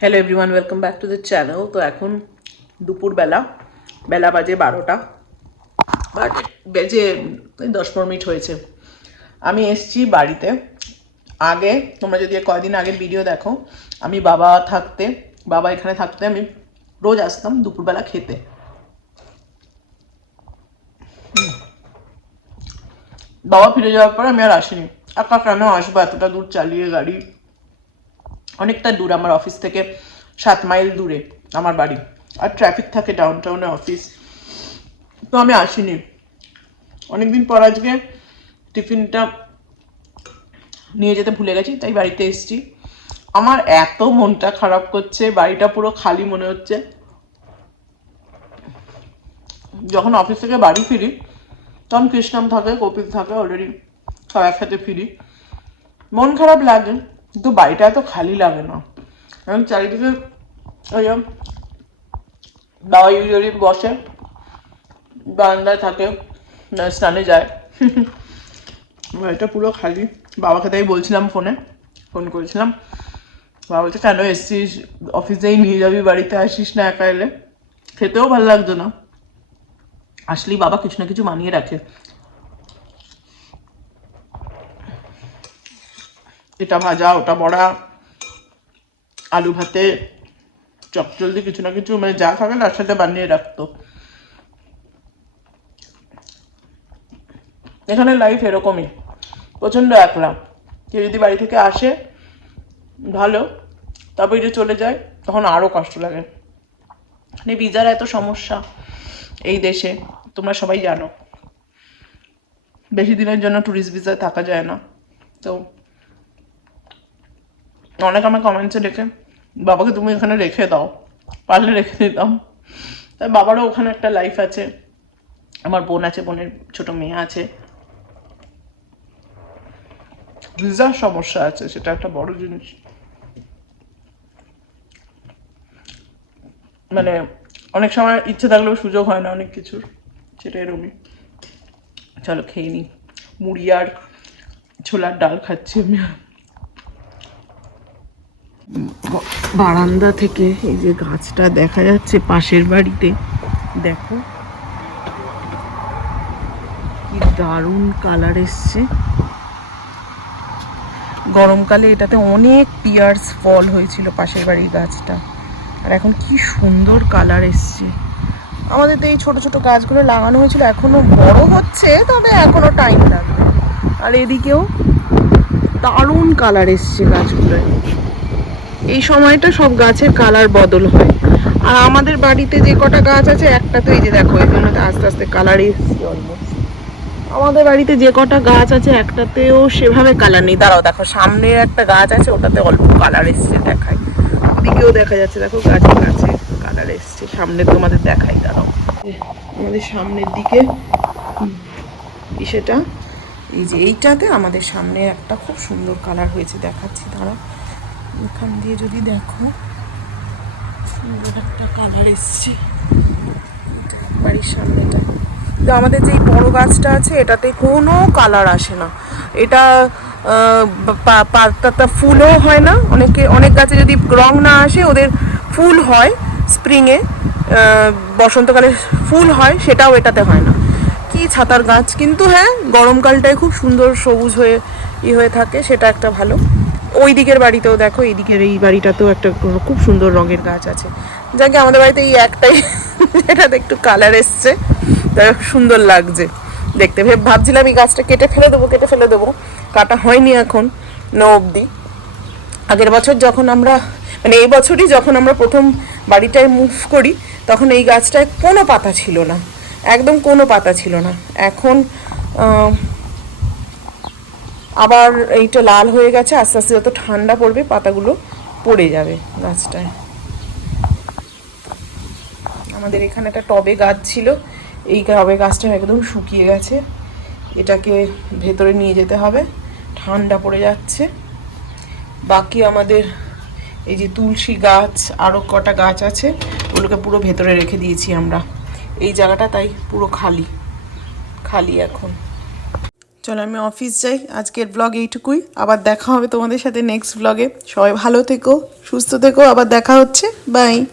Hello everyone welcome back to the channel তো এখন দুপুরবেলা, বেলা বাজে বারোটা। বাট বেজে দশ পনেরো মিনিট হয়েছে। আমি এসছি বাড়িতে। আগে তোমরা যদি কয়দিন আগের ভিডিও দেখো, আমি বাবা থাকতে, বাবা এখানে থাকতে আমি রোজ আসতাম দুপুরবেলা খেতে। বাবা ফিরে যাওয়ার পর আমি আর আসিনি। একা কেন আসব? এতটা দূর চালিয়ে গাড়ি। অনেকটা দূর, আমার অফিস থেকে সাত মাইল দূরে আমার বাড়ি। আর ট্রাফিক থাকে ডাউন টাউনে অফিস তো আমি আসিনি। অনেকদিন পর আজকে টিফিনটা নিয়ে যেতে ভুলে গেছি, তাই বাড়িতে এসেছি। আমার এত মনটা খারাপ করছে, বাড়িটা পুরো খালি মনে হচ্ছে। যখন অফিস থেকে বাড়ি ফিরি, তখন কৃষ্ণাম থাকে, কপিল থাকে অলরেডি সব একসাথে ফিরি। মন খারাপ লাগে। কিন্তু বাড়িটা এত খালি লাগে না। এবং চারিদিকে ওই বাবা ইউজুয়ালি বসে, বারান্দায় থাকে স্নানে যায়। বাড়িটা পুরো খালি। বাবাকে তাই বলছিলাম ফোনে, ফোন করেছিলাম। বাবা বলছে, কেন এসছিস? অফিসেই নিয়ে যাবি, বাড়িতে আসিস না একা এলে? খেতেও ভালো লাগতো না। আসলেই বাবা কিছু না কিছু মানিয়ে রাখে। এটা ভাজা, ওটা বড়া, আলু ভাতে চটচলদি কিছু না কিছু মানে যা থাকে তার সাথে বানিয়ে রাখতো। এখানে লাইফ এরকমই। প্রচণ্ড একলা। কেউ যদি বাড়ি থেকে আসে, ভালো, তবে যে চলে যায়, তখন আরও কষ্ট লাগে। মানে ভিজার এত সমস্যা এই দেশে, তোমরা সবাই জানো। বেশি দিনের জন্য ট্যুরিস্ট ভিসায় থাকা যায় না। তো অনেক আমার কমেন্টসে রেখে বাবাকে তুমি এখানে রেখে দাও, পারলে রেখে দিতাম। তাই বাবারও ওখানে একটা লাইফ আছে, আমার বোন আছে, বোনের ছোট মেয়ে আছে। ভিসার সমস্যা আছে, সেটা একটা বড় জিনিস। মানে অনেক সময় ইচ্ছে থাকলেও সুযোগ হয় না অনেক কিছুর সেটা এরকমই চলো খেয়ে নিই মুড়ি আর ছোলার ডাল খাচ্ছি আমি। বারান্দা থেকে এই যে গাছটা দেখা যাচ্ছে পাশের বাড়িতে, দেখো। কি দারুণ কালার এসছে। গরমকালে এটাতে অনেক পিয়ার্স ফল হয়েছিল পাশের বাড়ির গাছটা। আর এখন কি সুন্দর কালার এসছে। আমাদের তো এই ছোট ছোট গাছগুলো লাগানো হয়েছিল, এখনও বড় হচ্ছে, তবে এখনও টাইম লাগবে। আর এদিকেও দারুণ কালার এসছে গাছগুলোয়। এই সময়টা সব গাছের কালার বদল হয়। আর আমাদের বাড়িতে যে কটা গাছ আছে, একটা তো এই যে দেখো তো আস্তে আস্তে কালার এসছে আমাদের বাড়িতে যে কটা গাছ আছে, একটাতেও সেভাবে কালার নেই। দাঁড়াও, দেখো সামনে একটা গাছ আছে, ওটাতে অল্প কালার এসছে দেখায় ওদিকেও দেখা যাচ্ছে, দেখো, গাছের গাছে কালার এসছে। সামনে তোমাদের দেখাই, দাঁড়াও। আমাদের সামনের দিকে সেটা। এই যে এইটাতে আমাদের সামনে একটা খুব সুন্দর কালার হয়েছে, দেখাচ্ছি, দাঁড়াও। এখান দিয়ে যদি দেখো, সুন্দর একটা কালার এসছে। বাড়ির সামনেটা। তো আমাদের যে বড় গাছটা আছে, এটাতে কোনো কালার আসে না। এটা পাতাটা ফুলও হয় না। অনেকে, অনেক গাছে যদি রং না আসে, ওদের ফুল হয় স্প্রিংয়ে বসন্তকালে ফুল হয়, সেটাও এটাতে হয় না। কি ছাতার গাছ, কিন্তু হ্যাঁ গরমকালটায় খুব সুন্দর সবুজ হয়ে, ই হয়ে থাকে, সেটা একটা ভালো। ওই দিকের বাড়িতেও দেখো এই দিকের এই বাড়িটাতেও একটা খুব সুন্দর রঙের গাছ আছে। যাকে আমাদের বাড়িতে এই একটাই এটাতে একটু কালার এসছে। তাই সুন্দর লাগছে দেখতে। ভেব, ভাবছিলাম এই গাছটা কেটে ফেলে দেবো, কেটে ফেলে দেবো। কাটা হয়নি এখন, ন অবধি। আগের বছর যখন আমরা মানে এই বছরই যখন আমরা প্রথম বাড়িটায় মুভ করি, তখন এই গাছটায় কোনো পাতা ছিল না। একদম কোনো পাতা ছিল না। এখন আবার এইটা লাল হয়ে গেছে, আস্তে আস্তে যত ঠান্ডা পড়বে পাতাগুলো পড়ে যাবে গাছটায়। আমাদের এখানে একটা টবে গাছ ছিল, এই টবে গাছটা একদম শুকিয়ে গেছে। এটাকে ভেতরে নিয়ে যেতে হবে, ঠান্ডা পড়ে যাচ্ছে। বাকি আমাদের এই যে তুলসী গাছ আরও কটা গাছ আছে, ওগুলোকে পুরো ভেতরে রেখে দিয়েছি আমরা। এই জায়গাটা তাই পুরো খালি খালি এখন। চলো, আমি অফিস যাই। আজকের ব্লগ এইটুকুই। আবার দেখা হবে তোমাদের সাথে নেক্সট ব্লগে সবাই ভালো থেকো, সুস্থ থেকো। আবার দেখা হচ্ছে। বাই